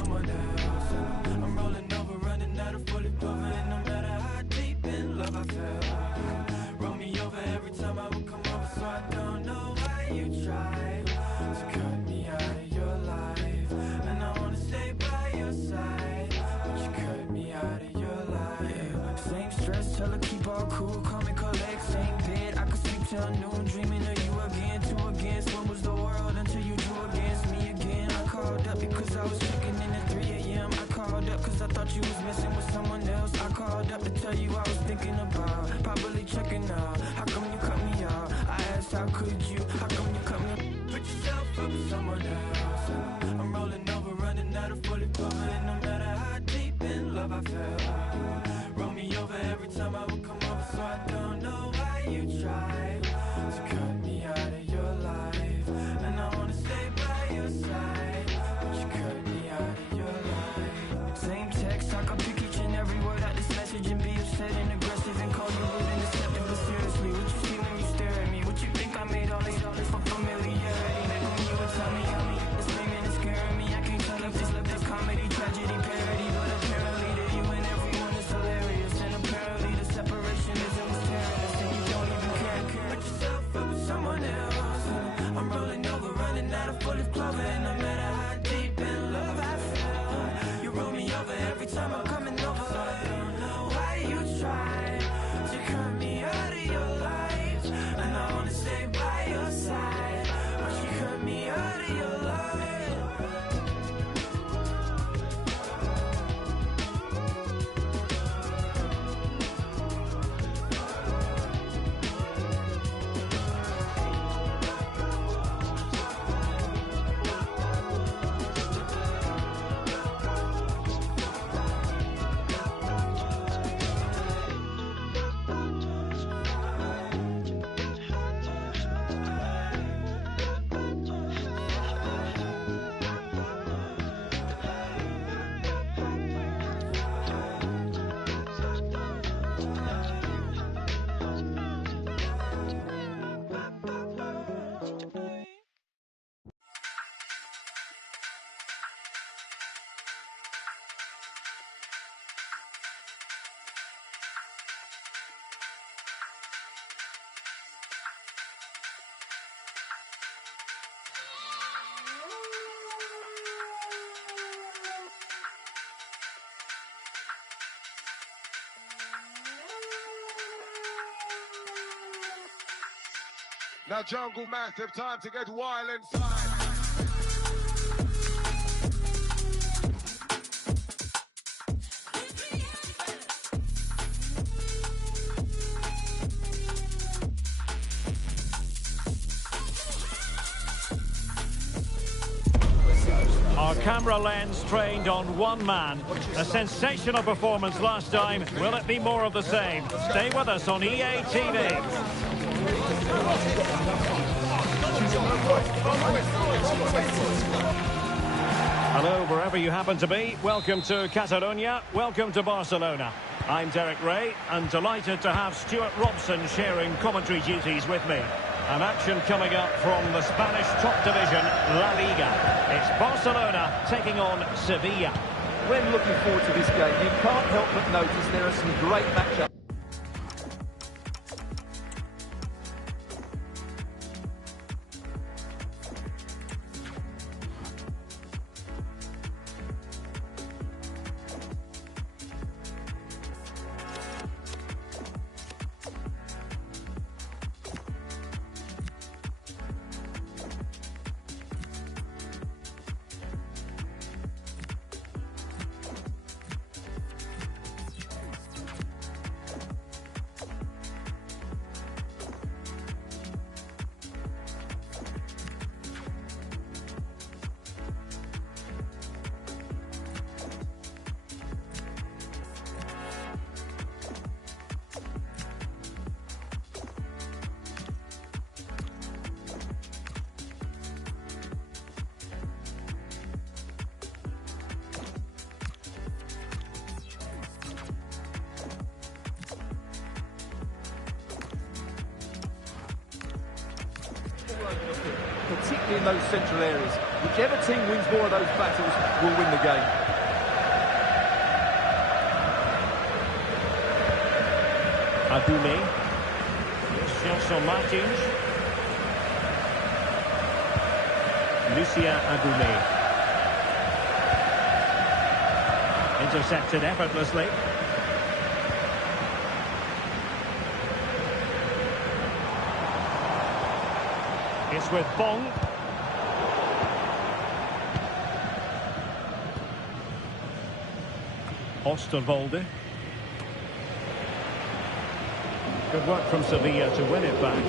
someone else. I'm rolling over, running out of fully covered, and no matter how deep in love I fell, roll me over every time I would come over. So I don't know why you tried to cut me out of your life, and I wanna stay by your side, but you cut me out of your life. Same stress, tell her keep all cool, call me collect, same bed, I could sleep till noon, dreaming of you again, two against one was the world until you drew against me again. I called up because I was checking in at 3 a.m. I called up because I thought you was messing with someone else. I called up to tell you I was thinking about probably checking out. How come you cut me out? I asked how could you? How come you cut me? Put yourself up with someone else. I'm rolling over, running out of fully covered, and no matter how deep in love I fell, roll me over every time I would come over. So I don't know why you tried to cut me out of your life, and I wanna stay by your side, but you cut me out of your life. Same text, I could pick each and every word out this message and be upset and aggressive and call you rude and deceptive. But seriously, what you see when you stare at me? What you think I made all this for familiarity? Like when you would tell me, it's screaming and scaring me. I can't tell if this comedy, tragedy, parody, but apparently to you and everyone is hilarious, and apparently the separation isn't what's tearing us, and you don't even care. Put yourself up with someone else. I'm rolling over, running out of fully clover, and no matter how deep in love I fell, you roll me over every time I'm coming over. So I don't know why you try to cut me out of your life, and I wanna stay by your side, but you cut me out of your life. Now Jungle Massive, time to get wild inside. Our camera lens trained on one man. A sensational performance last time. Will it be more of the same? Stay with us on EA TV. Hello, wherever you happen to be. Welcome to Catalonia. Welcome to Barcelona. I'm Derek Ray, and delighted to have Stuart Robson sharing commentary duties with me. And action coming up from the Spanish top division, La Liga. It's Barcelona taking on Sevilla. When looking forward to this game, you can't help but notice there are some great matchups. particularly in those central areas. Whichever team wins more of those battles will win the game. Agume. Celso Martins. Lucia Agume. Intercepted effortlessly. It's with Bong. Osterwolde. Good work from Sevilla to win it back.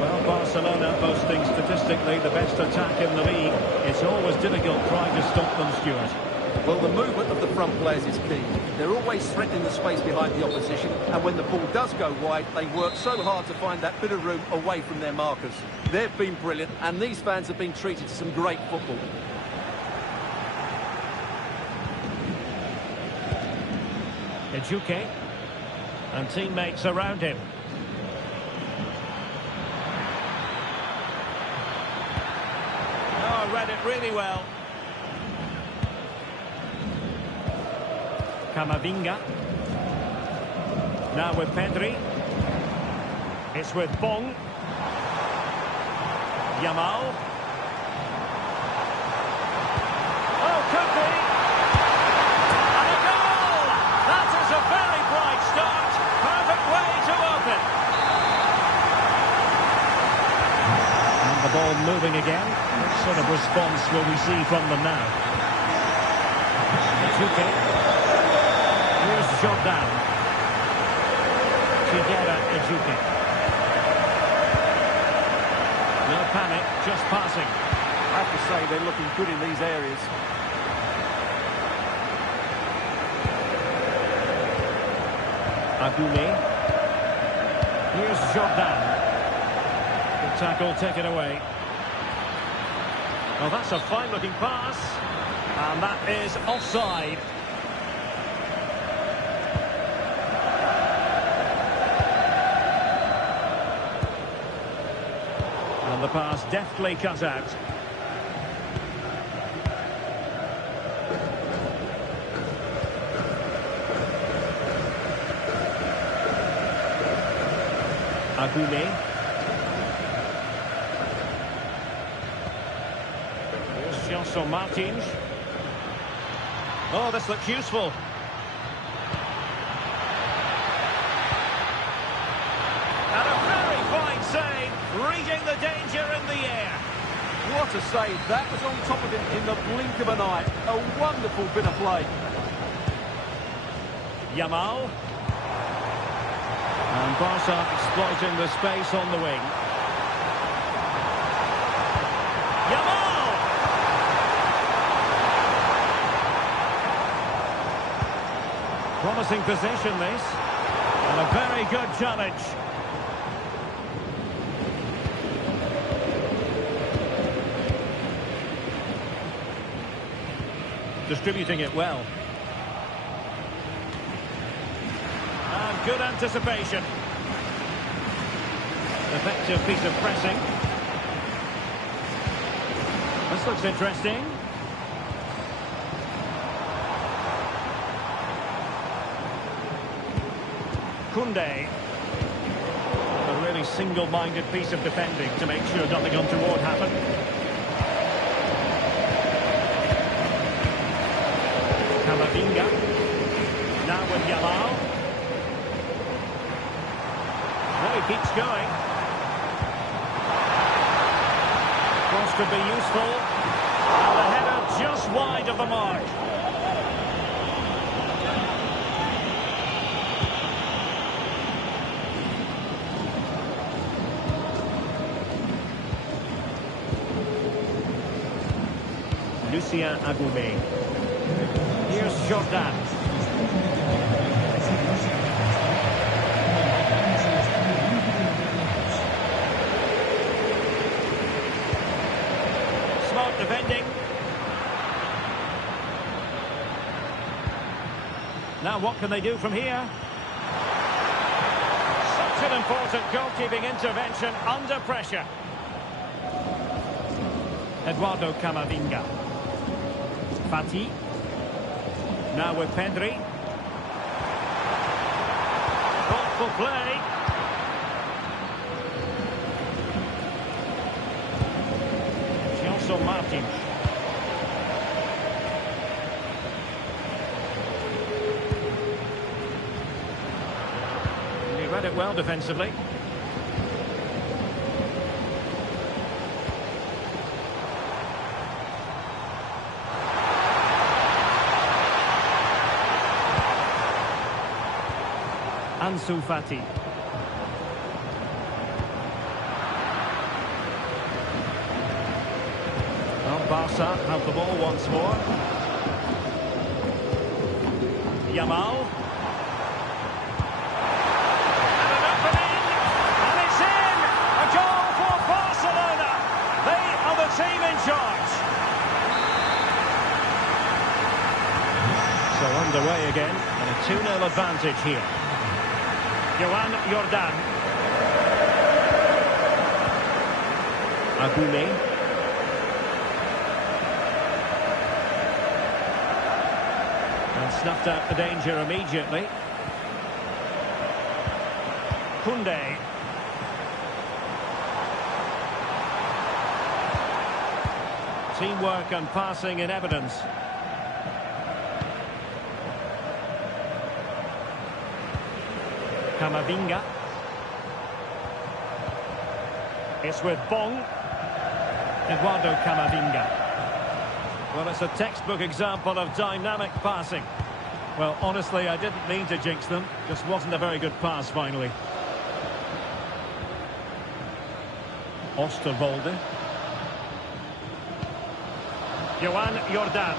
Well, Barcelona boasting statistically the best attack in the league. It's always difficult trying to stop them, Stuart. Well, the movement of the front players is key. They're always threatening the space behind the opposition, and when the ball does go wide, they work so hard to find that bit of room away from their markers. They've been brilliant, and these fans have been treated to some great football. Ejuke and teammates around him. Oh, read it really well. Camavinga. Now with Pedri. It's with Bong. Yamal. Oh, could be. And a goal! That is a very bright start. Perfect way to open. And the ball moving again. What sort of response will we see from them now? Ejuke. Here's Jordan. Figuera Ejuke. No panic, just passing. I have to say they're looking good in these areas. Agume. Here's Jordan. Good tackle taken away. Oh, that's a fine-looking pass. And that is offside. And the pass deftly cut out. Agume. Here's Celso Martins. Oh, this looks useful. And a very fine save, reading the danger in the air. What a save. That was on top of him in the blink of an eye. A wonderful bit of play. Yamal. And Barca exploiting the space on the wing. Yamal! Promising position, this. And a very good challenge. Distributing it well. And good anticipation. Effective piece of pressing. This looks interesting. Koundé. A really single-minded piece of defending to make sure nothing untoward happened. Camavinga. Now with Yamal. Well, he keeps going. Cross could be useful. And the header just wide of the mark. Lucia Agume. Here's Jordan. Smart defending. Now what can they do from here? an important goalkeeping intervention under pressure. Eduardo Camavinga. Fati. Now with Pedri. Thoughtful play. Gelson Martins. He read it well defensively. Ansu Fati. Well, Barca have the ball once more. Yamal. And an opening. And it's in! A goal for Barcelona. They are the team in charge. So underway again. And a 2-0 advantage here. Joan Jordan. Aguilé. And snuffed out the danger immediately. Koundé. Teamwork and passing in evidence. Camavinga. It's with Bong. Eduardo Camavinga. Well, it's a textbook example of dynamic passing. Well, honestly, I didn't mean to jinx them. Just wasn't a very good pass, finally. Osterwolde. Joan Jordan.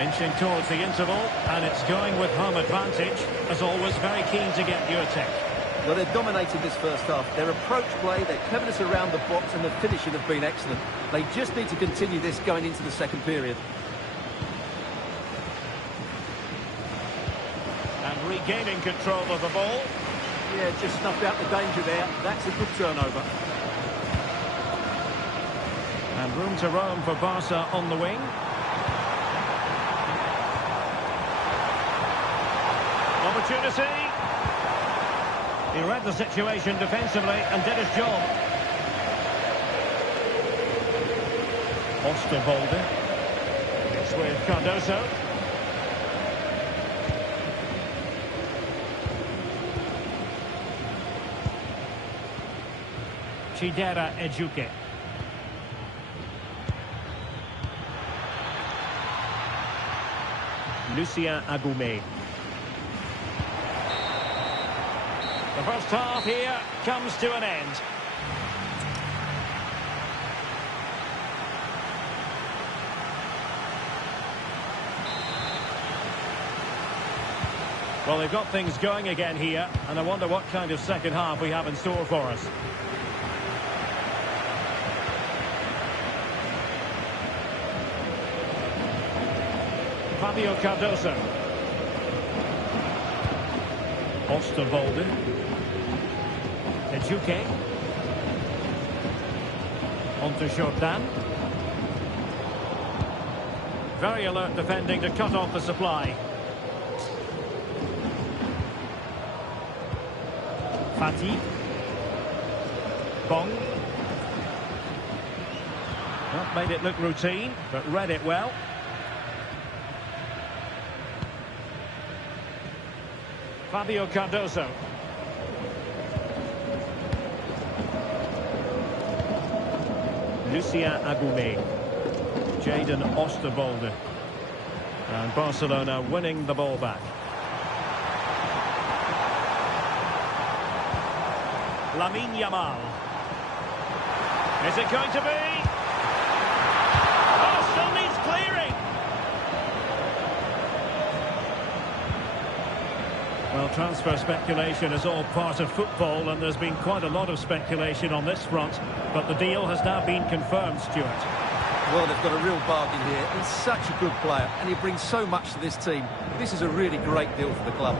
Inching towards the interval, and it's going with home advantage. As always, very keen to get your take. Well, they've dominated this first half. Their approach play, their cleverness around the box, and the finishing have been excellent. They just need to continue this going into the second period. And regaining control of the ball. Yeah, just snuffed out the danger there. That's a good turnover. And room to roam for Barca on the wing. Opportunity. He read the situation defensively and did his job. Osterwolde. It's with Cardoso. Chidera Ejuke. Lucien Agoumé. The first half here comes to an end. Well, they've got things going again here, and I wonder what kind of second half we have in store for us. Fabio Cardoso. Osterwolde. Ejuke. On to Jordan. Very alert defending to cut off the supply. Fati. Bong. Not made it look routine, but read it well. Fabio Cardoso. Lucien Agoumé. Jadon Osterwolde. And Barcelona winning the ball back. Lamine Yamal. Is it going to be? Oh, still needs clearing. Well, transfer speculation is all part of football, and there's been quite a lot of speculation on this front, but the deal has now been confirmed, Stuart. Well, they've got a real bargain here. He's such a good player, and he brings so much to this team. This is a really great deal for the club.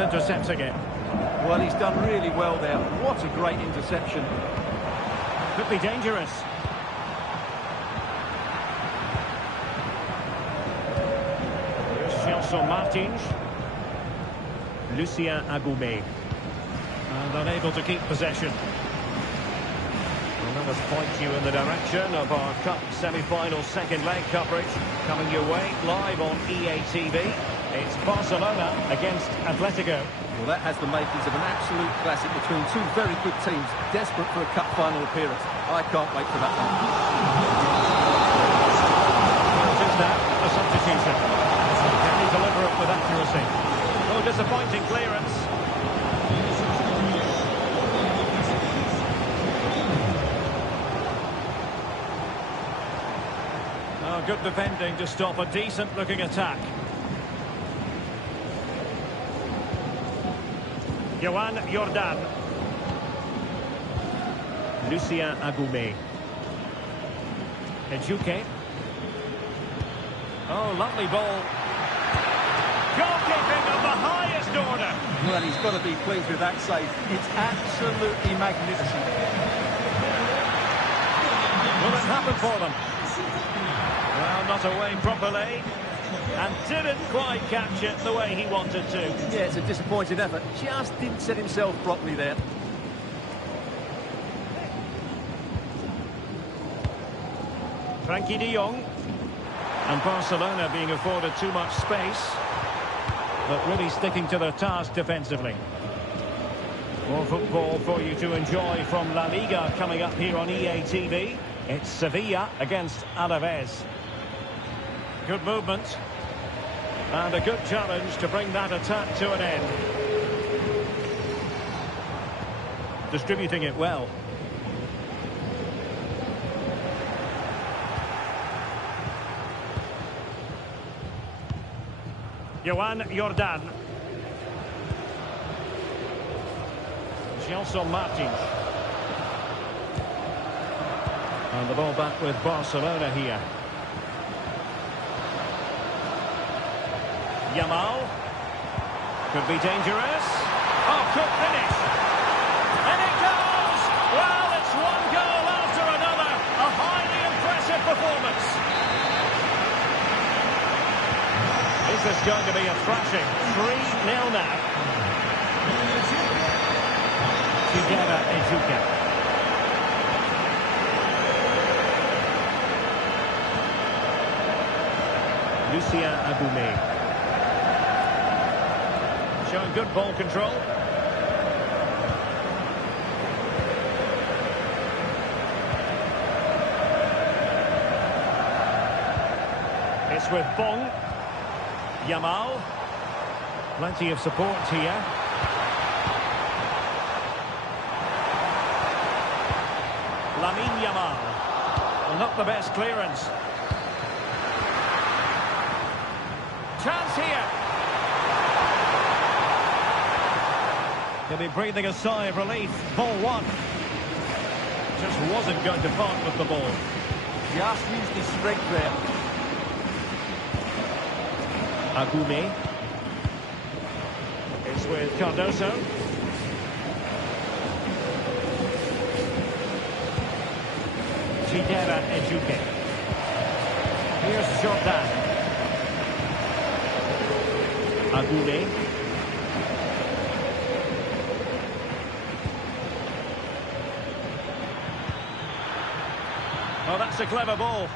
intercepting it. Well, he's done really well there. What a great interception. Could be dangerous. Here's Martins. Lucien Agoumé. And unable to keep possession. Well, let us point you in the direction of our Cup semi-final second leg coverage. Coming your way live on EA TV. It's Barcelona against Atletico. Well, that has the makings of an absolute classic between two very good teams, desperate for a cup final appearance. I can't wait for that one. Just now, a substitution. Can he deliver it with accuracy? Oh, disappointing clearance. Oh, good defending to stop a decent-looking attack. Joan Jordan. Lucien Agoumé. Ejuke. Oh, lovely ball. Goalkeeping of the highest order. Well, he's got to be pleased with that save. It's absolutely magnificent. Will it happen for them? Well, not away properly. And didn't quite catch it the way he wanted to. Yeah, it's a disappointing effort. Just didn't set himself properly there. Frankie de Jong. And Barcelona being afforded too much space. But really sticking to their task defensively. More football for you to enjoy from La Liga coming up here on EA TV. It's Sevilla against Alaves. Good movement. And a good challenge to bring that attack to an end. Distributing it well. Joan Jordan. Gelson Martins. And the ball back with Barcelona here. Yamal. Could be dangerous. Oh, could finish. And it goes! Well, it's one goal after another. A highly impressive performance. Is this going to be a thrashing? 3-0 now. Together, Ejuke. Lucien Agoumé. Showing good ball control. It's with Bong. Yamal. Plenty of support here. Lamine Yamal. Well, not the best clearance. Chance here. He'll be breathing a sigh of relief. Ball one. Just wasn't going to part with the ball. Just used his strength there. Agoumé. It's with Cardoso. Chidera Ejuke. Here's Jordan. Agoumé. Oh, that's a clever ball.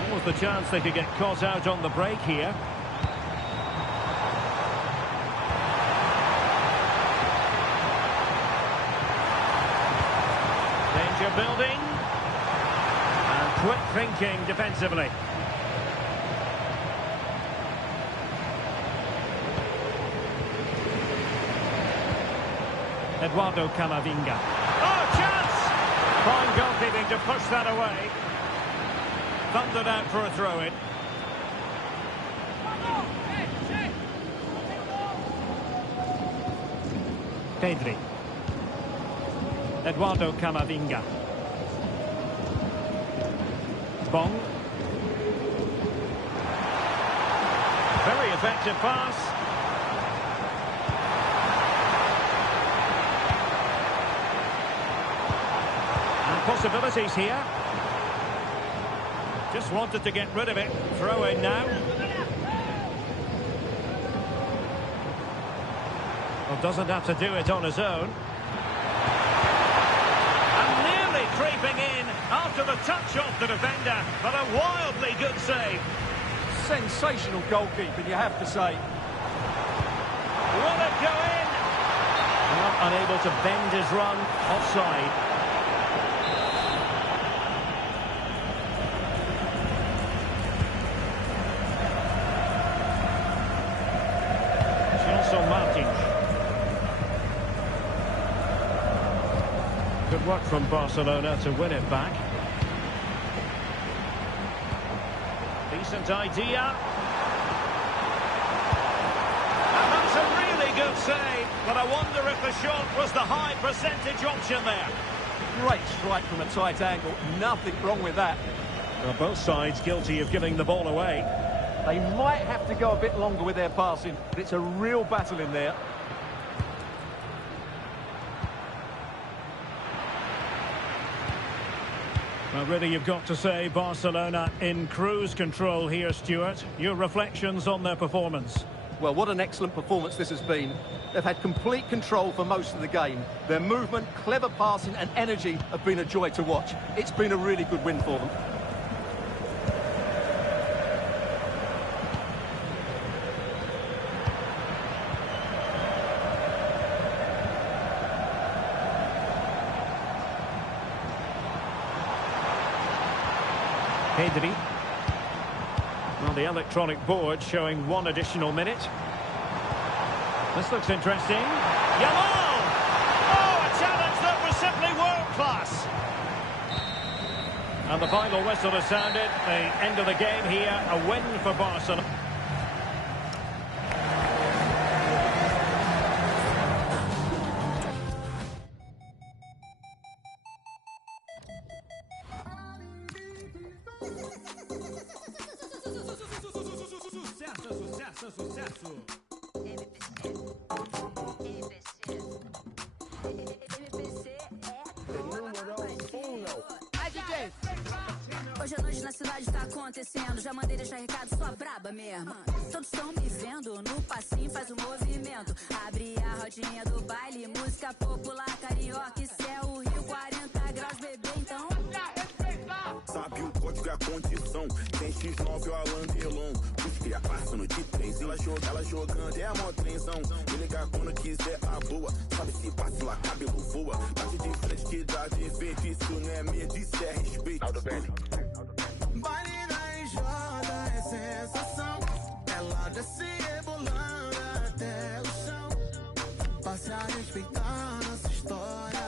What was the chance they could get caught out on the break here? Danger building. And quick thinking defensively. Eduardo Camavinga. Oh, chance! Fine goalkeeping to push that away. Thundered out for a throw-in. Pedri. Eduardo Camavinga. Frimpong. Very effective pass. And possibilities here. Just wanted to get rid of it. Throw in now. Well, doesn't have to do it on his own. And nearly creeping in after the touch off the defender, but a wildly good save. Sensational goalkeeping, you have to say. Will it go in? Well, unable to bend his run. Offside. Good work from Barcelona to win it back. Decent idea. And that's a really good save, but I wonder if the shot was the high percentage option there. Great strike from a tight angle. Nothing wrong with that. Well, both sides guilty of giving the ball away. They might have to go a bit longer with their passing, but it's a real battle in there. Well, really, you've got to say Barcelona in cruise control here, Stuart. Your reflections on their performance? Well, what an excellent performance this has been. They've had complete control for most of the game. Their movement, clever passing and energy have been a joy to watch. It's been a really good win for them. Pedri. Well, the electronic board showing 1 additional minute. This looks interesting. Yamal! Oh, a challenge that was simply world-class. And the final whistle has sounded. The end of the game here, a win for Barcelona. Hoje à noite na cidade tá acontecendo. Já mandei deixar recado, sou a braba mesmo. Todos estão me vendo, no passinho faz o movimento. Abre a rodinha do baile, música popular carioca. Isso é o Rio, 40 graus, bebê, então. Sabe o código é a condição. Tem X9 ou Alan Delon. Busquei a passando de 3. Ela jogando é a mó trenzão. Me ligar quando quiser a boa. Sabe se passa lá, cabelo voa. Bate de frente que dá defeito. Isso não é medo, isso é respeito. Baile na enxada é sensação. Ela desce rebolando até o chão. Passe a respeitar nossa história.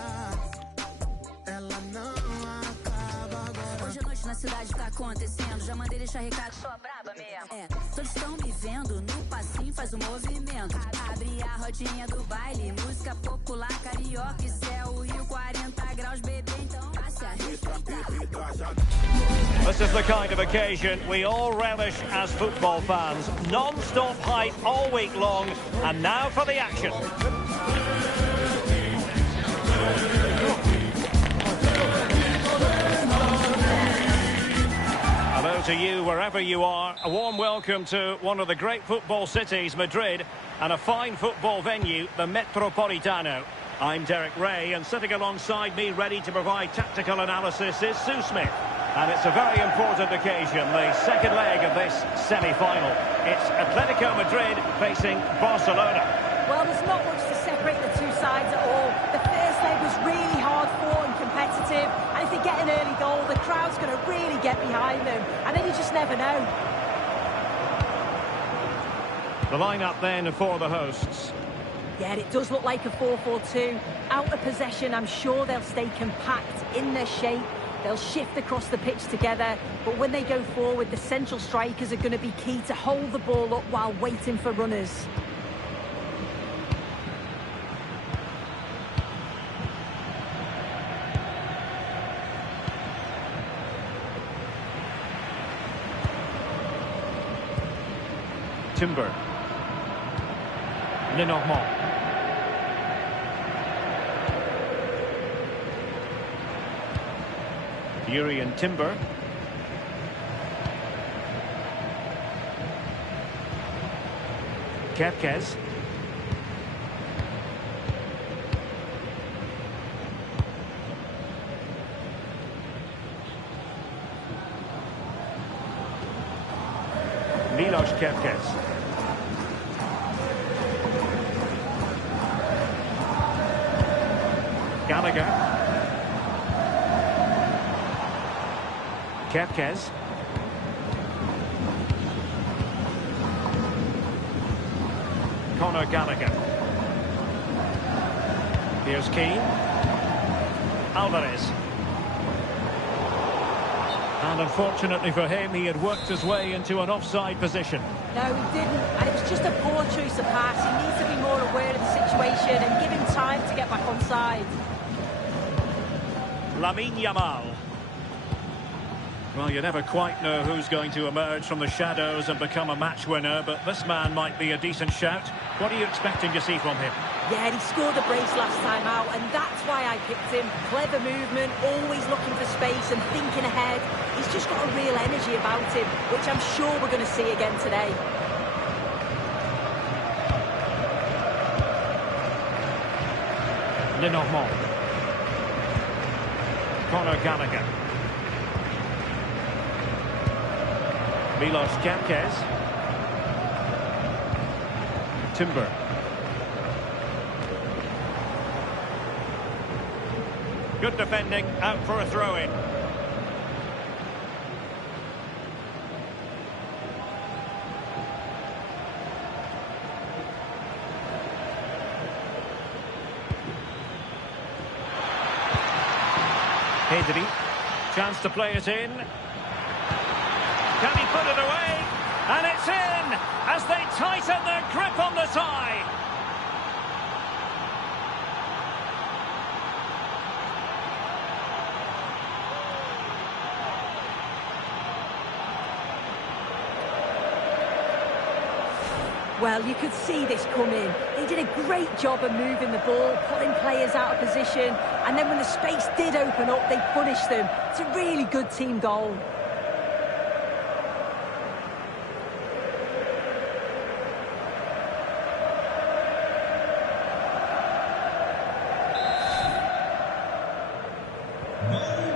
Ela não acaba agora. Hoje à noite na cidade tá acontecendo. Já mandei deixar recado, sou a braba mesmo. Todos estão me vendo, no passinho faz o movimento. Abre a rodinha do baile, música popular carioca. Isso é o Rio, 40 graus, bebê, então passe a respeitar. This is the kind of occasion we all relish as football fans. Non-stop hype all week long, and now for the action. Hello to you wherever you are. A warm welcome to one of the great football cities, Madrid, and a fine football venue, the Metropolitano. I'm Derek Ray, and sitting alongside me ready to provide tactical analysis is Sue Smith. And it's a very important occasion, the second leg of this semi-final. It's Atletico Madrid facing Barcelona. Well, there's not much to separate the two sides at all. The first leg was really hard fought and competitive, and if they get an early goal, the crowd's going to really get behind them, and then you just never know. The lineup then for the hosts. Yeah, it does look like a 4-4-2. Out of possession, I'm sure they'll stay compact in their shape. They'll shift across the pitch together, but when they go forward, the central strikers are going to be key to hold the ball up while waiting for runners. Timber. Lenormand. Yuri and Timber. Kerkez. Milos Kerkez. Gallagher. Kerkez. Conor Gallagher. Here's Keane. Alvarez. And unfortunately for him, he had worked his way into an offside position. No, he didn't, and it was just a poor choice of pass. He needs to be more aware of the situation and give him time to get back on side. Lamine Yamal. Well, you never quite know who's going to emerge from the shadows and become a match winner, but this man might be a decent shout. What are you expecting to see from him? Yeah, he scored a brace last time out, and that's why I picked him. Clever movement, always looking for space and thinking ahead. He's just got a real energy about him, which I'm sure we're going to see again today. Lenormand. Conor Gallagher. Milos Kerkez. Timber. Good defending, out for a throw-in. Pedri, chance to play it in. Can he put it away? And it's in as they tighten their grip on the tie. Well, you could see this coming. They did a great job of moving the ball, pulling players out of position, and then when the space did open up, they punished them. It's a really good team goal.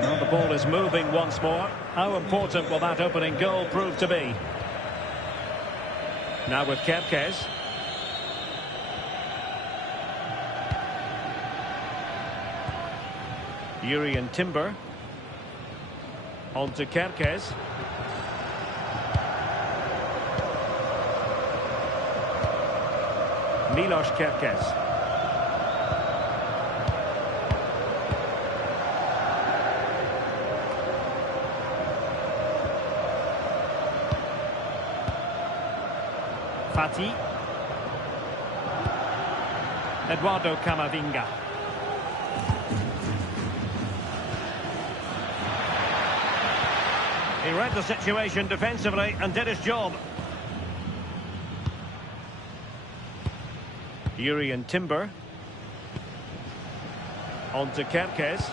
Well, the ball is moving once more. How important will that opening goal prove to be? Now with Kerkez. Yuri and Timber. On to Kerkez. Milos Kerkez. Fati. Eduardo Camavinga. He read the situation defensively and did his job. Yuri and Timber. On to Kerkez.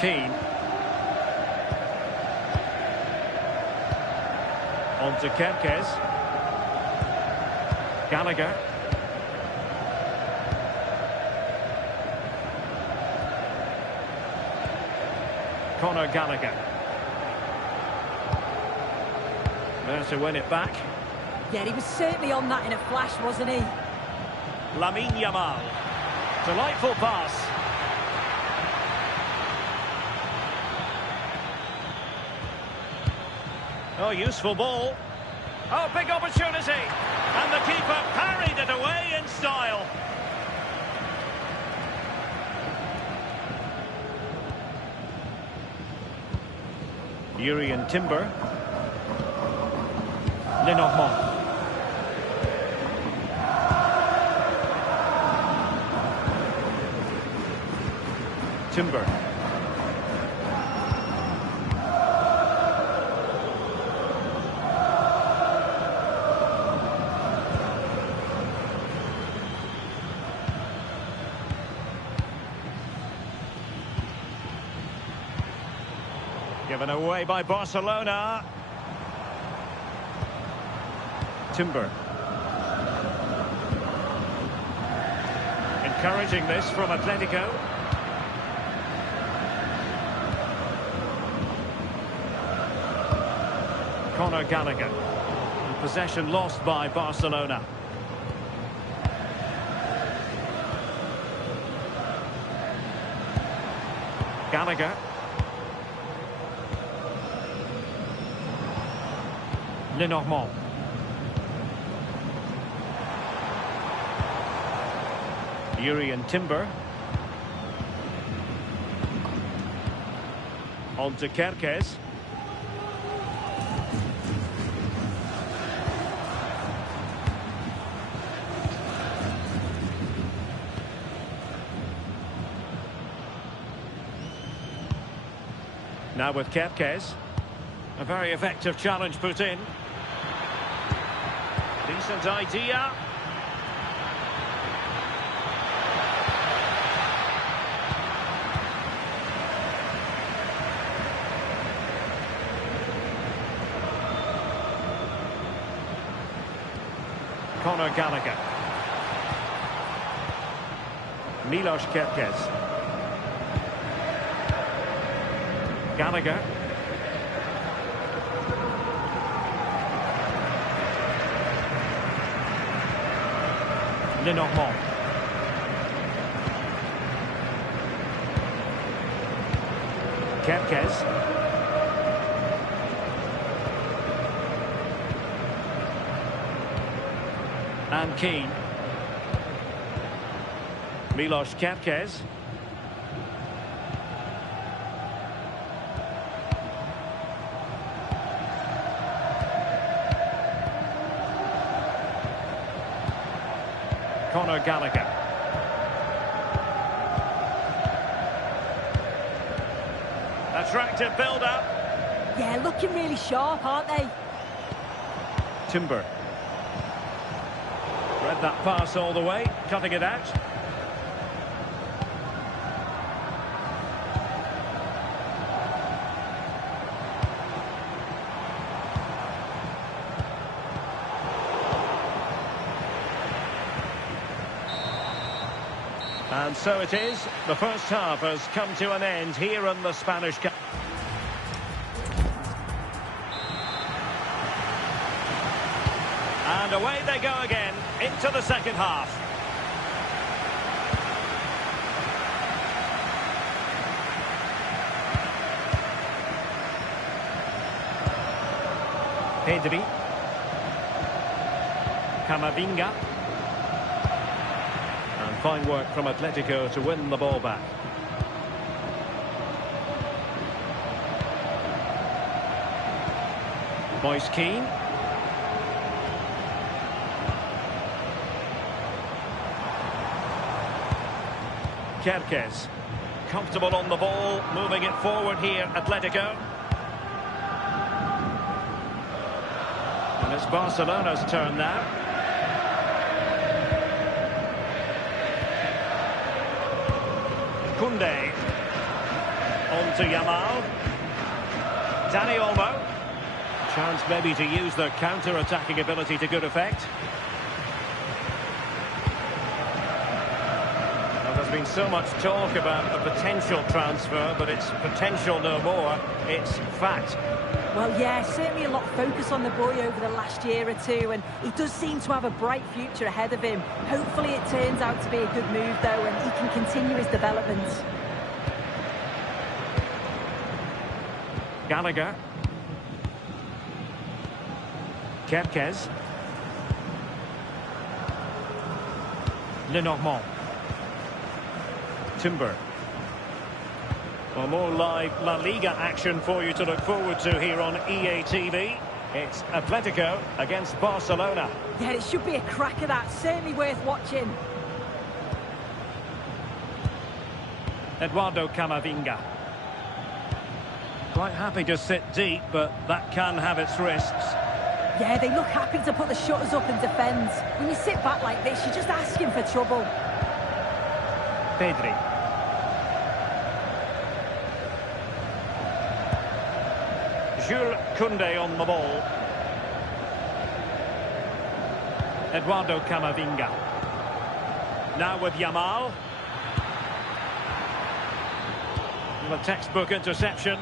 Keane. On to Kerkez. Gallagher. Conor Gallagher. There to win it back. Yeah, he was certainly on that in a flash, wasn't he? Lamine Yamal. Delightful pass. Oh, useful ball. Oh, big opportunity. And the keeper parried it away in style. Yuri and Timber. Lenormand. Timber. Given away by Barcelona. Timber. Encouraging this from Atletico. Conor Gallagher. And possession lost by Barcelona. Gallagher. Lenormand. Yuri and Timber. On to Kerkez. Now with Kerkez. A very effective challenge put in. Decent idea. Conor Gallagher. Milos Kerkez. Gallagher. Lenormand. Kerkez. And Keane. Milos Kerkez. Conor Gallagher. Attractive build-up. Yeah, looking really sharp, aren't they? Timber. Read that pass all the way, cutting it out. And so it is. The first half has come to an end here in the Spanish Cup. And away they go again into the second half. Pedri. Camavinga. And fine work from Atletico to win the ball back. Moise Keane. Kerkez. Comfortable on the ball, moving it forward here, Atletico. And it's Barcelona's turn now. Koundé. On to Yamal. Dani Olmo. Chance maybe to use their counter-attacking ability to good effect. Well, there's been so much talk about a potential transfer, but it's potential no more. It's fact. Well, yeah, certainly a lot of focus on the boy over the last year or two, and he does seem to have a bright future ahead of him. Hopefully it turns out to be a good move, though, and he can continue his development. Gallagher. Kerkez. Lenormand. Timber. Well, more live La Liga action for you to look forward to here on EA TV. It's Atletico against Barcelona. Yeah, it should be a cracker, that. Certainly worth watching. Eduardo Camavinga. Quite happy to sit deep, but that can have its risks. Yeah, they look happy to put the shutters up and defend. When you sit back like this, you're just asking for trouble. Pedri. Jules Koundé on the ball. Eduardo Camavinga. Now with Yamal. The textbook interception.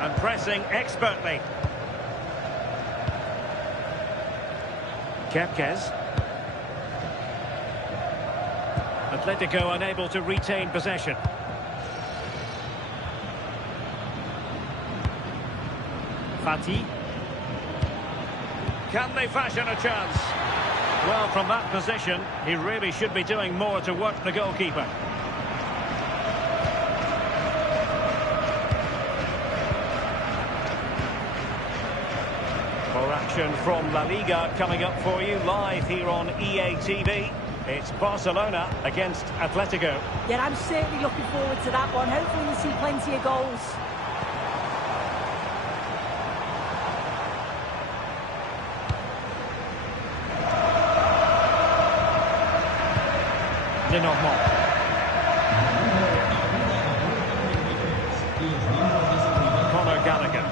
And pressing expertly. Kepkes. Atletico unable to retain possession. Fati. Can they fashion a chance? Well, from that position, he really should be doing more to work the goalkeeper. More action from La Liga coming up for you live here on EA TV. It's Barcelona against Atletico. Yeah, I'm certainly looking forward to that one. Hopefully we'll see plenty of goals. Lenormand. Conor Gallagher.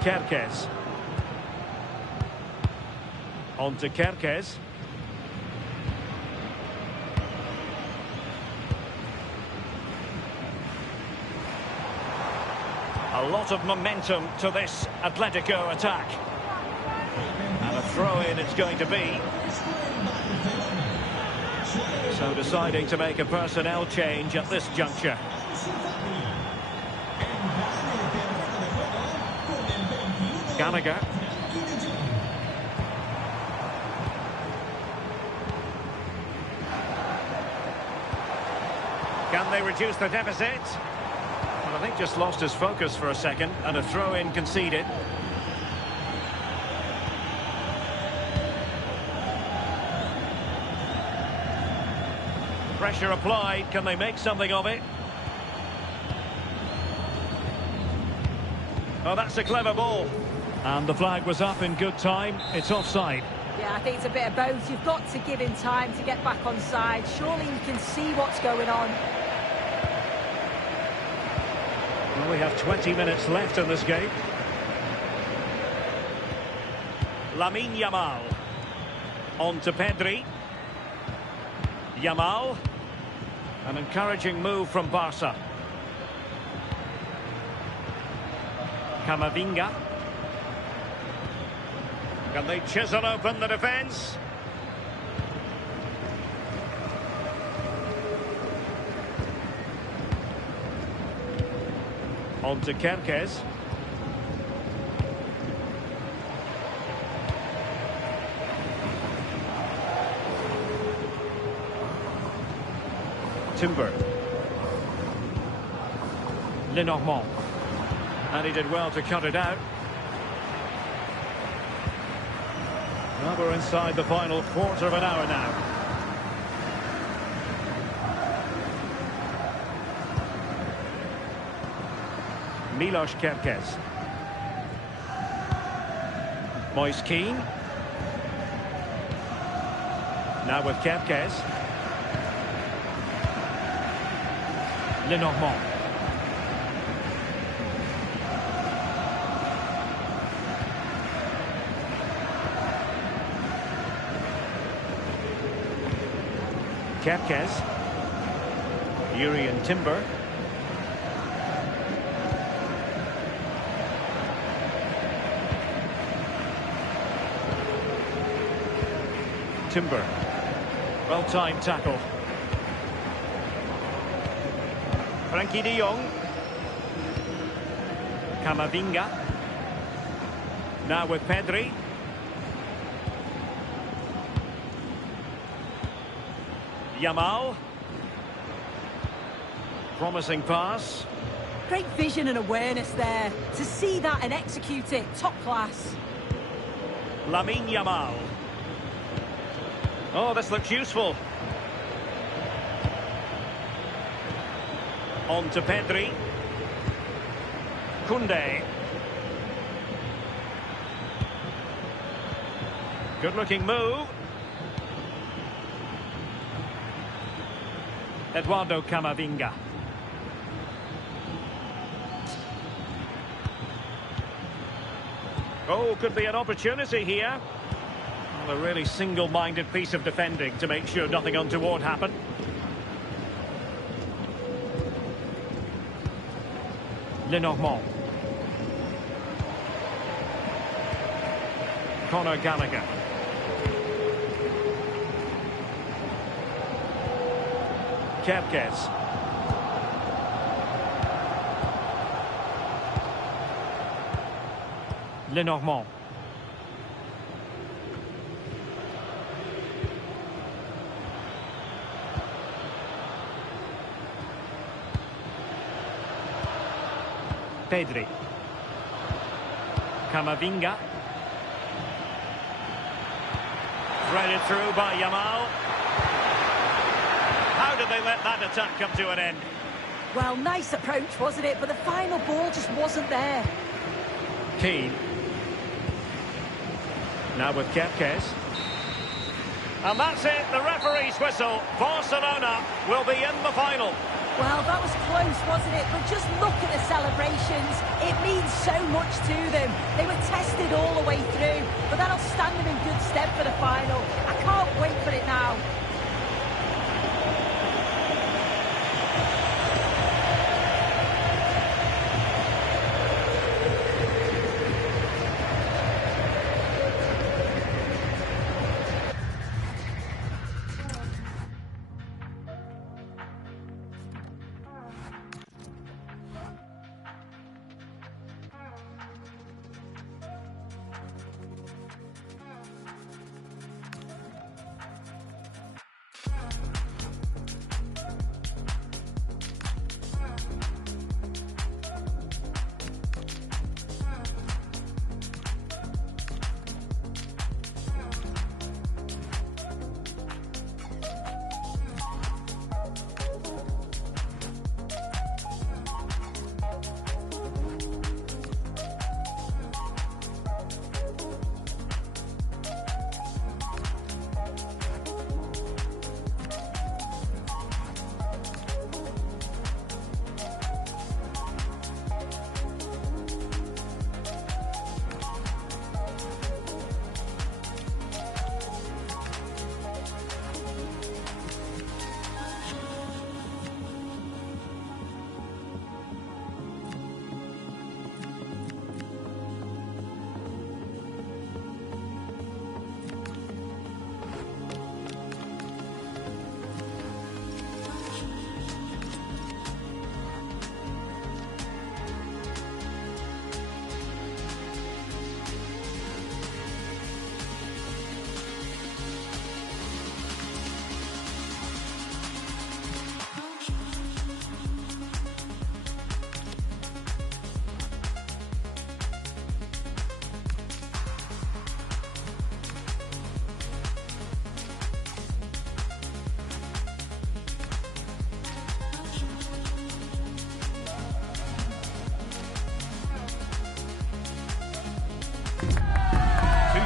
Kerkez. On to Kerkez. A lot of momentum to this Atletico attack. And a throw-in it's going to be. So deciding to make a personnel change at this juncture. Gallagher. Can they reduce the deficit? Well, I think just lost his focus for a second, and a throw-in conceded. Pressure applied. Can they make something of it? Oh, that's a clever ball. And the flag was up in good time. It's offside. Yeah, I think it's a bit of both. You've got to give him time to get back on side. Surely you can see what's going on. Well, we have 20 minutes left in this game. Lamine Yamal. On to Pedri. Yamal. An encouraging move from Barca. Camavinga. Can they chisel open the defence? On to Kerkez. Timber. Lenormand. And he did well to cut it out. Well, we're inside the final quarter of an hour now. Milos Kerkez. Moise Keane. Now with Kerkez. Lenormand. Kerkez. Yuri and Timber. Timber. Well-timed tackle. Frankie de Jong. Camavinga. Now with Pedri. Yamal. Promising pass. Great vision and awareness there. To see that and execute it, top class. Lamine Yamal. Oh, this looks useful. On to Pedri. Koundé. Good-looking move. Eduardo Camavinga. Oh, could be an opportunity here. Well, a really single-minded piece of defending to make sure nothing untoward happened. Lenormand. Conor Gallagher. Kepkes. Lenormand. Pedri. Camavinga. Threaded through by Yamal. How did they let that attack come to an end? Well, nice approach, wasn't it? But the final ball just wasn't there. Keane. Now with Kepkes. And that's it, the referee's whistle. Barcelona will be in the final. Well, that was close, wasn't it? But just look at the celebrations. It means so much to them. They were tested all the way through, but that'll stand them in good stead for the final. I can't wait for it now.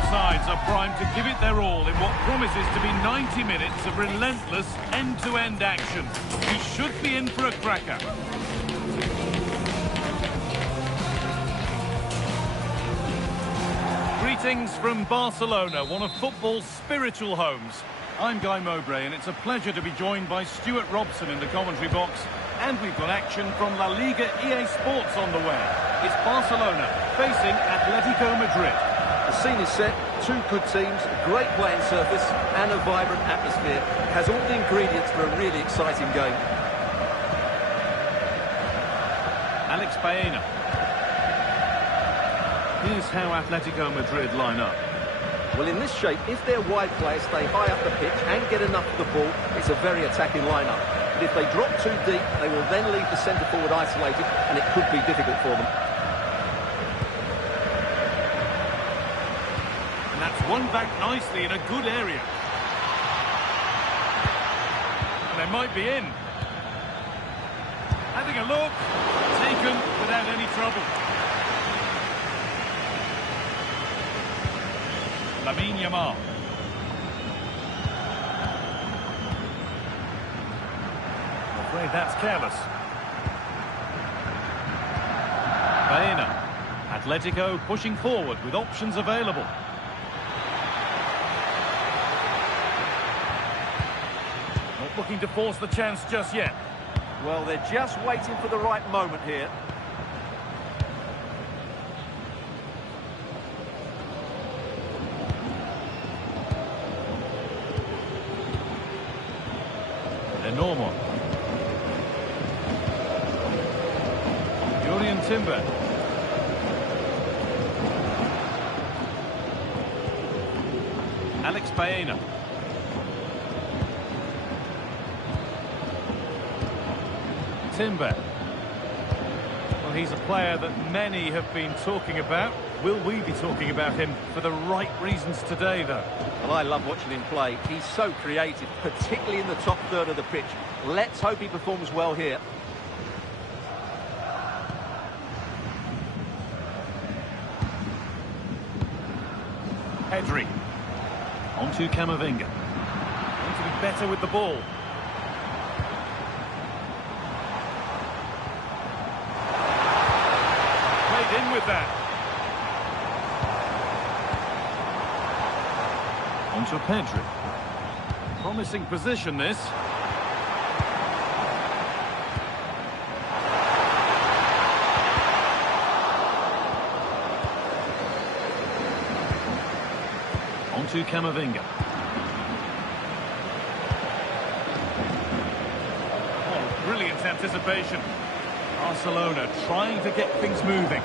Sides are primed to give it their all in what promises to be 90 minutes of relentless end-to-end action. You should be in for a cracker. Greetings from Barcelona, one of football's spiritual homes. I'm Guy Mowbray, and it's a pleasure to be joined by Stuart Robson in the commentary box. And we've got action from La Liga EA Sports on the way. It's Barcelona facing Atletico Madrid. The scene is set, two good teams, great playing surface and a vibrant atmosphere. It has all the ingredients for a really exciting game. Alex Baena. Here's how Atletico Madrid line up. Well, in this shape, if their wide players stay high up the pitch and get enough of the ball, it's a very attacking lineup. But if they drop too deep, they will then leave the centre-forward isolated, and it could be difficult for them. Won back nicely in a good area. And they might be in. Having a look. Taken without any trouble. Lamine Yamal. I'm afraid that's careless. Baena. Atletico pushing forward with options available. Not looking to force the chance just yet. Well, they're just waiting for the right moment here. Normal. Julian Timber. Alex Baena. Timber. Well, he's a player that many have been talking about. Will we be talking about him for the right reasons today, though? Well, I love watching him play. He's so creative, particularly in the top third of the pitch. Let's hope he performs well here. Pedri. On to Camavinga. Going to be better with the ball. Played in with that. On to Pedri. Promising position, this. On to Camavinga. Oh, brilliant anticipation. Barcelona trying to get things moving.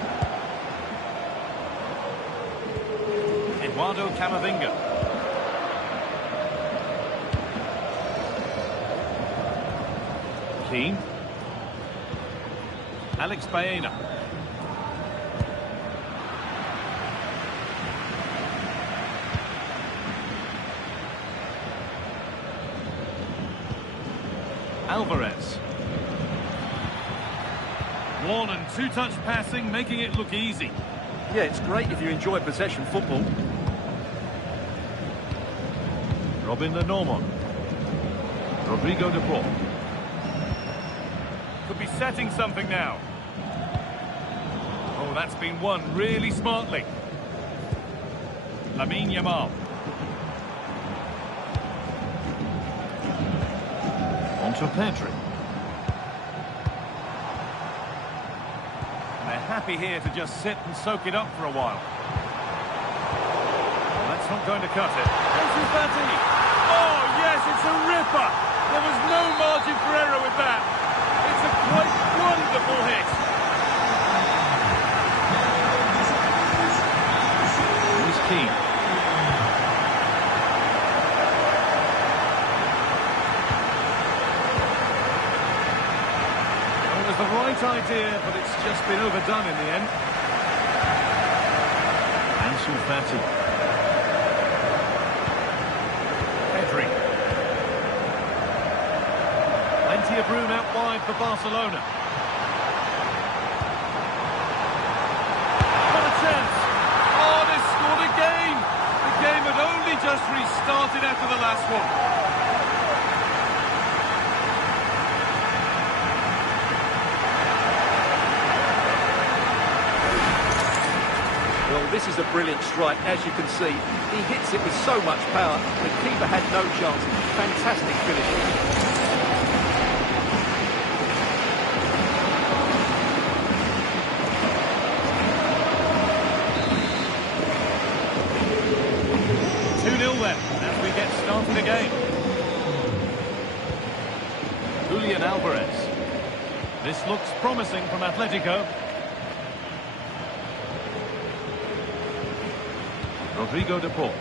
Eduardo Camavinga. Keane. Alex Baena. Alvarez. One and two-touch passing, making it look easy. Yeah, it's great if you enjoy possession football. Robin Lenormand. Rodrigo de Paul. Could be setting something now. Oh, that's been won really smartly. Lamine Yamal. On to Pedri. They're happy here to just sit and soak it up for a while. Well, that's not going to cut it. Ansu Fati. Oh, yes, it's a ripper. There was no margin for error with that. It's a quite wonderful hit. Here's Keane. It was the right idea, but it's just been overdone in the end. Ansu Fati. Pedri. Plenty of room out wide for Barcelona. What a chance! Oh, they scored again! The game had only just restarted after the last one. Well, this is a brilliant strike, as you can see. He hits it with so much power. The keeper had no chance. Fantastic finish. 2-0 then, as we get started again. Julian Alvarez. This looks promising from Atletico. Rodrigo de Paul.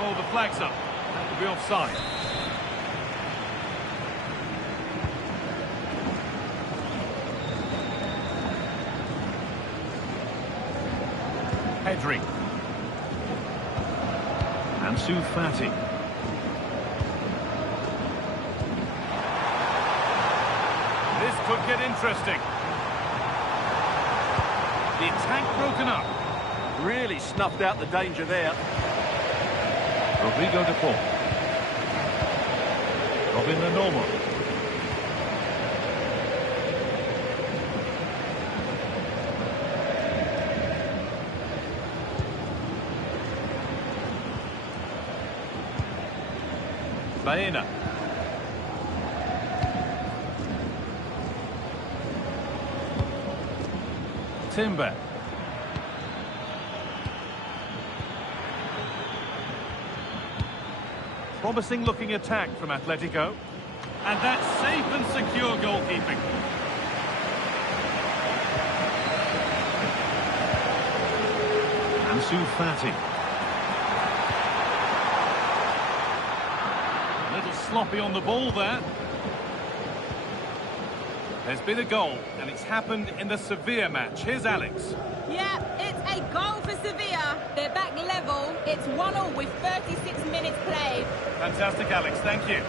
Oh, the flag's up. That could be offside. Pedri. Ansu Fati. This could get interesting. The attack broken up. Really snuffed out the danger there. Rodrigo de Paul. Robin the Normal. Baena. Timber. Promising looking attack from Atletico. And that's safe and secure goalkeeping. Ansu Fati. A little sloppy on the ball there. There's been a goal, and it's happened in the Sevilla match. Here's Alex. Yeah, it's a goal for Sevilla. They're back level. It's 1-1 with 36 minutes played. Fantastic, Alex. Thank you.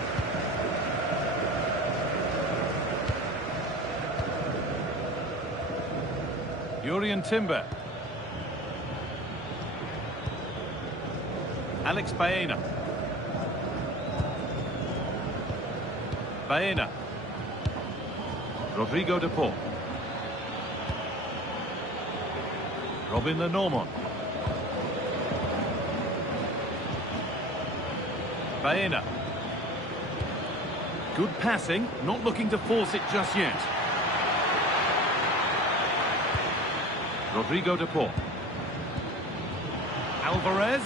Jurriën Timber. Alex Baena. Baena. Rodrigo de Paul. Robin the Normal. Baena. Good passing, not looking to force it just yet. Rodrigo de Paul. Alvarez.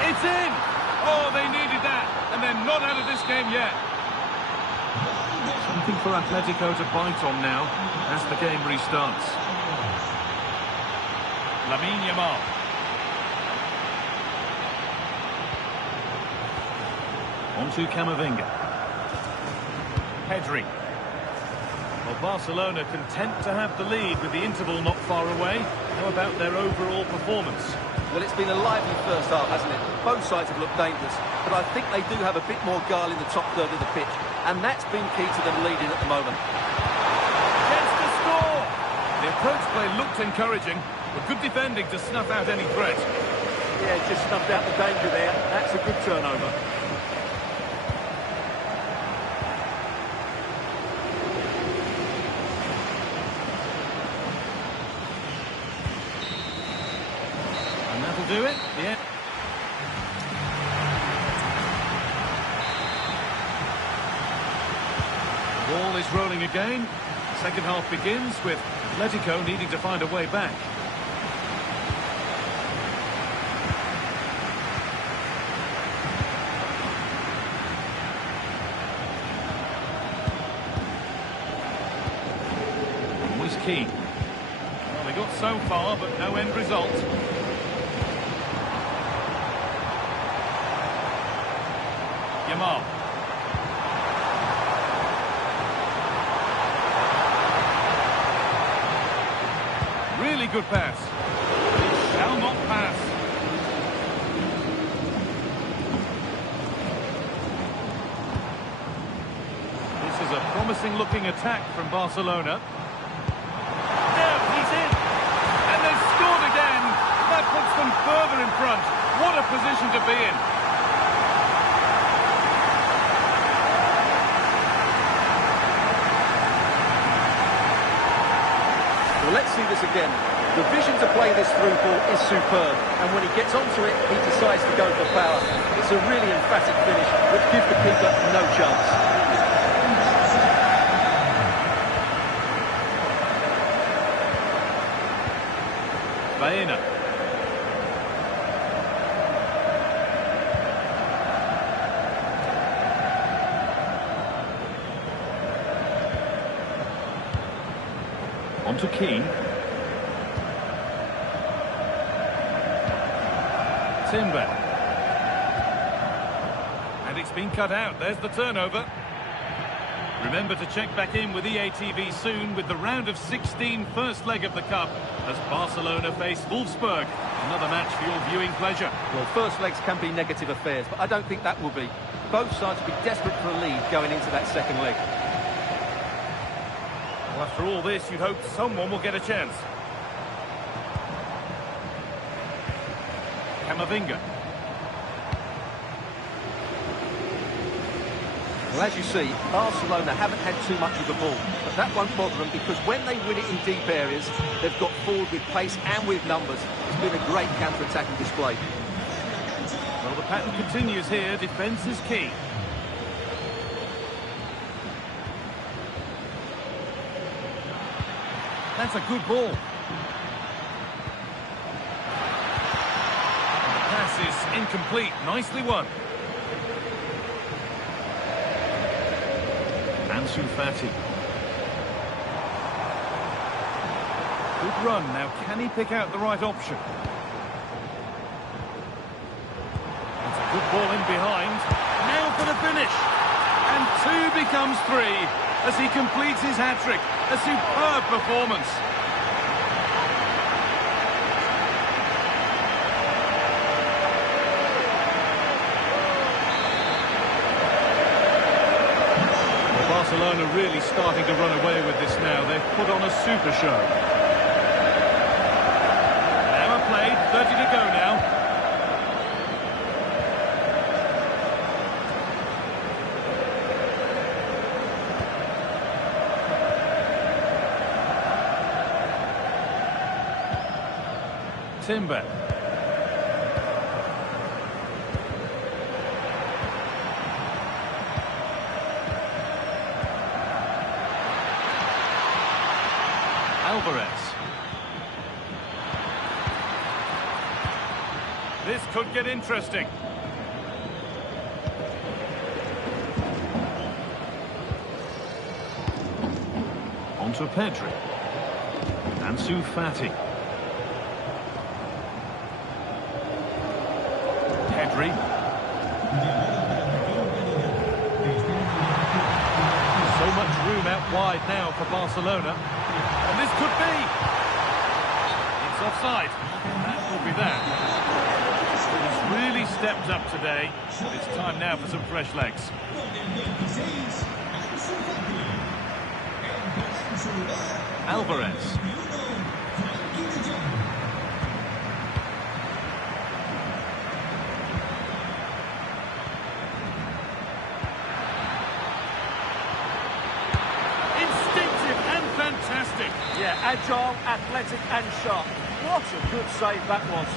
It's in! Oh, they needed that, and they're not out of this game yet. Something for Atletico to bite on now as the game restarts. Lamine Yamal. On to Camavinga. Pedri. Well, Barcelona content to have the lead with the interval not far away. How about their overall performance? Well, it's been a lively first half, hasn't it? Both sides have looked dangerous, but I think they do have a bit more guile in the top third of the pitch, and that's been key to them leading at the moment. Gets to score! The approach play looked encouraging, but good defending to snuff out any threat. Yeah, just snuffed out the danger there. That's a good turnover. Do it, yeah. The ball is rolling again. Second half begins with Atletico needing to find a way back. Always keen. Well, they got so far, but no end result. Yamal. Really good pass. Shall not pass. This is a promising looking attack from Barcelona. There, he's in. And they've scored again. That puts them further in front. What a position to be in. Well, let's see this again. The vision to play this through ball is superb, and when he gets onto it, he decides to go for power. It's a really emphatic finish, which gives the keeper no chance. Baena. On to Keane. Timber. And it's been cut out. There's the turnover. Remember to check back in with EA TV soon with the round of 16 first leg of the Cup as Barcelona face Wolfsburg. Another match for your viewing pleasure. Well, first legs can be negative affairs, but I don't think that will be. Both sides will be desperate for a lead going into that second leg. Well, after all this, you'd hope someone will get a chance. Camavinga. Well, as you see, Barcelona haven't had too much of the ball, but that won't bother them because when they win it in deep areas, they've got forward with pace and with numbers. It's been a great counter-attacking display. Well, the pattern continues here. Defence is key. That's a good ball. The pass is incomplete. Nicely won. Ansu Fati. Good run. Now, can he pick out the right option? That's a good ball in behind. Now for the finish. And 2 becomes 3 as he completes his hat-trick. A superb performance. Barcelona really starting to run away with this now. They've put on a super show. An hour played, 30 to go now. Timber. Alvarez. This could get interesting. On to Pedri. Ansu Fati. Pedri. So much room out wide now for Barcelona. And this could be. It's offside. That will be that. He's really stepped up today. It's time now for some fresh legs. Alvarez. Fantastic. Yeah, agile, athletic and sharp. What a good save that was.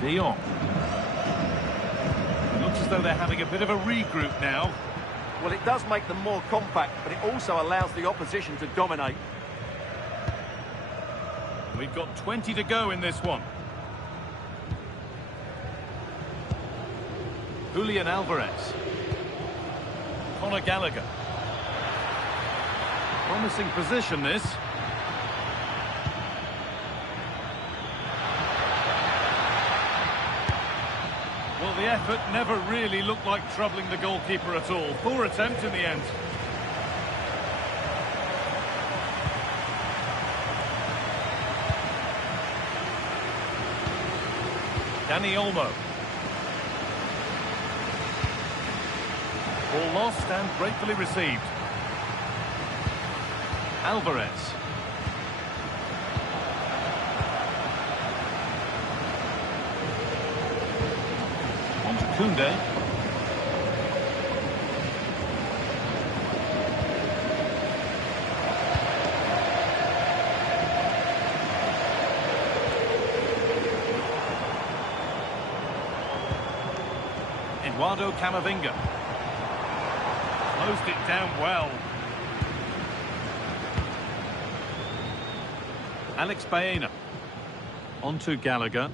De Jong. It looks as though they're having a bit of a regroup now. Well, it does make them more compact, but it also allows the opposition to dominate. We've got 20 to go in this one. Julian Alvarez. Conor Gallagher. Promising position, this. Well, the effort never really looked like troubling the goalkeeper at all. Poor attempt in the end. Dani Olmo. Ball lost and gratefully received. Alvarez. On to Koundé. Eduardo Camavinga. Closed it down well. Alex Baena. On to Gallagher.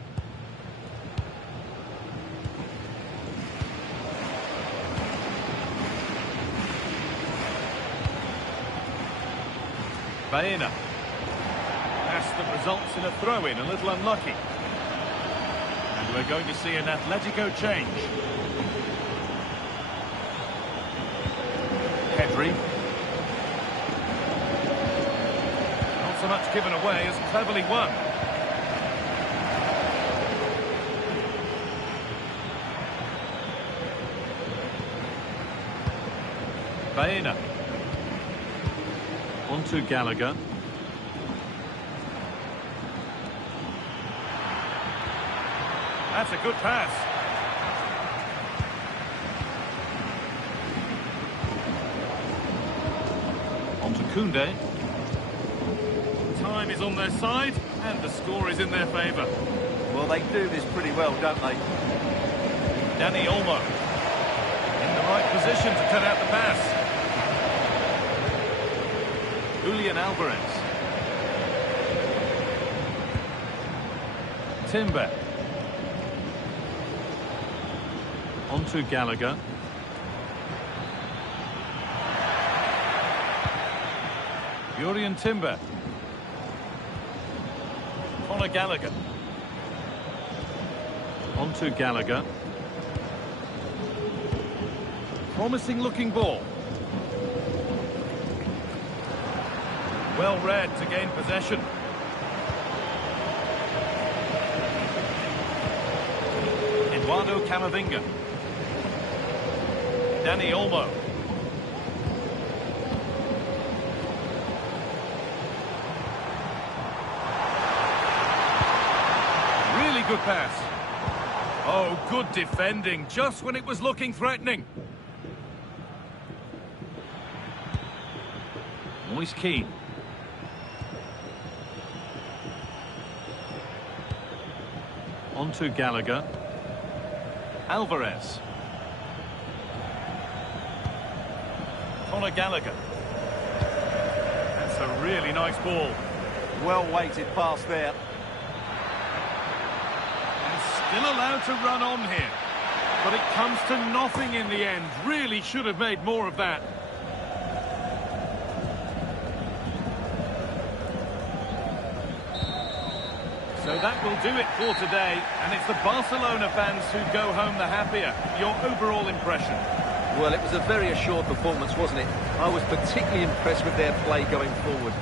Baena. Pass that results in a throw-in, a little unlucky. And we're going to see an Atletico change. Pedri. Not so much given away as cleverly won. Baena. On to Gallagher. That's a good pass. On to Koundé. Time is on their side, and the score is in their favour. Well, they do this pretty well, don't they? Dani Olmo. In the right position to cut out the pass. Julian Alvarez. Timber. On to Gallagher. Jurriën Timber. Conor Gallagher. On to Gallagher. Promising looking ball. Well read to gain possession. Eduardo Camavinga. Dani Olmo. Really good pass. Oh, good defending, just when it was looking threatening. Moise Kean. On to Gallagher. Alvarez. Conor Gallagher. That's a really nice ball. Well weighted pass there. And still allowed to run on here. But it comes to nothing in the end. Really should have made more of that. So that will do it for today, and it's the Barcelona fans who go home the happier. Your overall impression? Well, it was a very assured performance, wasn't it? I was particularly impressed with their play going forward.